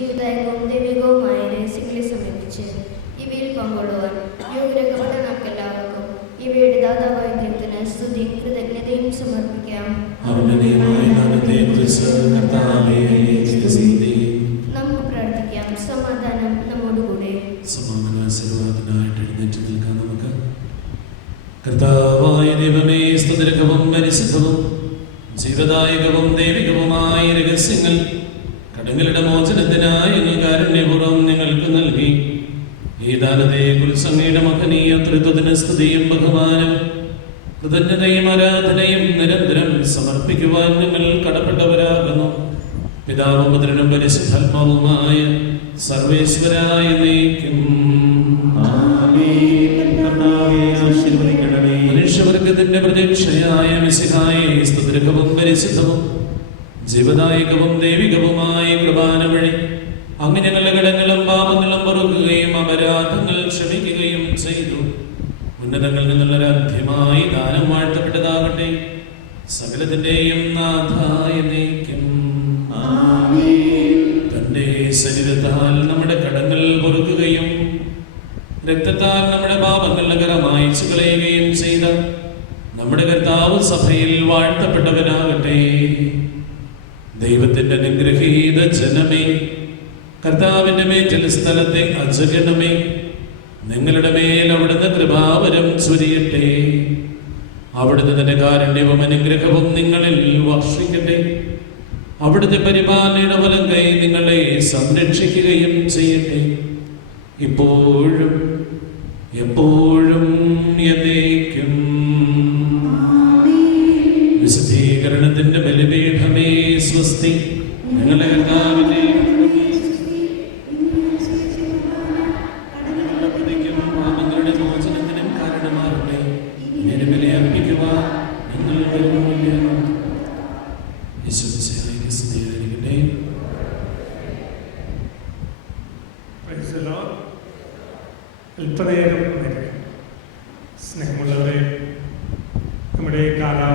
ജീവദായകവും ദൈവികവുമായ രഹസ്യങ്ങളെ സമീപിച്ച് ഇവയിൽ പങ്കൊള്ളുവാൻ യോഗ്യരാക്കപ്പെട്ട നമുക്കെല്ലാവർക്കും ഇവയുടെ ദാതാവായ ദൈവത്തിന് സ്തുതിയും കൃതജ്ഞതയും സമർപ്പിക്കാം. നമുക്ക് പ്രാർത്ഥിക്കാം. സമാധാനം നമ്മോടുകൂടെ. സമാധാനായിട്ട് എഴുന്നേറ്റ് നിൽക്കാം. നമുക്ക് കർത്താവായ ദൈവമേ, സ്തുതിരകവും പരിശുദ്ധവും ജീവദായകവും ദൈവികവുമായ രഹസ്യങ്ങൾ കടങ്ങളുടെ മോചനത്തിനായി കാരുണ്യപൂർവ്വം ഞങ്ങൾക്ക് നൽകി. ഈ ദാനത്തെക്കുറിച്ച് അങ്ങയുടെ മഹനീയ തൃത്വത്തിന് സ്തുതിയും ബഹുമാനം കൃതജ്ഞതയും ആരാധനയും നിരന്തരം സമർപ്പിക്കുവാൻ ഞങ്ങൾ കടപ്പെട്ടവരാകുന്നു. പിതാവും പുത്രനും പരിശുദ്ധാത്മാവുമായ സർവേശ്വരായ നീക്കും മനുഷ്യവർഗത്തിന്റെ പ്രതീക്ഷയായ മിശിഹായെ സ്തുതിരകവും പരിശുദ്ധവും ജീവദായകവും ദൈവികവുമായ കുർബാന വഴി അങ്ങ് ഞങ്ങളുടെ കടങ്ങളും പാപങ്ങളും പൊറുക്കുകയും അപരാധങ്ങൾ ക്ഷമിക്കുകയും ചെയ്തു. ഉന്നതങ്ങളിൽ നിന്നുള്ള അന്ത്യമായി ദാനം വാഴ്ത്തപ്പെട്ടതാകട്ടെ. സകലത്തിന്റെയും നാഥായ നീക്കും തന്റെ ശരീരത്താൽ നമ്മുടെ കടങ്ങൾ പൊറുക്കുകയും രക്തത്താൽ നമ്മുടെ പാപങ്ങളുടെ കരം മായ്ച്ചു കളയുകയും ചെയ്ത നമ്മുടെ കർത്താവ് സഭയിൽ വാഴ്ത്തപ്പെട്ടവനാകട്ടെ. ദൈവത്തിന്റെ അനുഗ്രഹീത ജനമേ, കർത്താവിന്റെ മേറ്റിൽ സ്ഥലത്തെ അജഗണമേ, നിങ്ങളുടെ മേൽ അവിടുന്ന് കൃപാവരം ചൊരിയട്ടെ. അവിടുന്ന് തന്റെ കാരുണ്യവും അനുഗ്രഹവും നിങ്ങളിൽ വർഷിക്കട്ടെ. അവിടുത്തെ പരിപാലനയുടെ വലം കൈ നിങ്ങളെ സംരക്ഷിക്കുകയും ചെയ്യട്ടെ, ഇപ്പോഴും എപ്പോഴും എന്നേക്കും. വിശുദ്ധീകരണത്തിന്റെ ബലിപീഠമേ സ്വസ്തി. ഞങ്ങളുടെ കർത്താവിനെ പാപങ്ങളുടെ മോചനത്തിനും കാരണമാകട്ടെ. ബലി അർപ്പിക്കുവാൻ നിങ്ങൾ വരുന്നില്ല. സ്തുതിയായിരിക്കട്ടെ. അല്പനേരം സ്നേഹമുള്ളവരെ, നമ്മുടെ കാലാവസ്ഥ